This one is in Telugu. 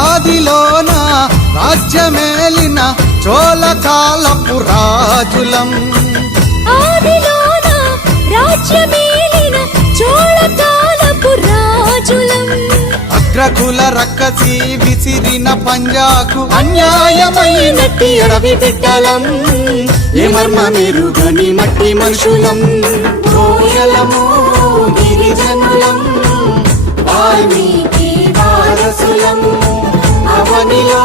ఆదిలోన రాజ్యమేలిన చోళకాలపు రాజులం ఆదిలోన రాజ్యమేలిన చోళకాలపు రాజులం అగ్రకుల రక్కసి విసిరిన పంజాకు అన్యాయమైనట్టి అడవి బిడ్డలం ఏ మర్మమెరుగని మట్టి మనుషులం కోయలము గిరిజనులం వాల్మీకి వారసులం అవనిలో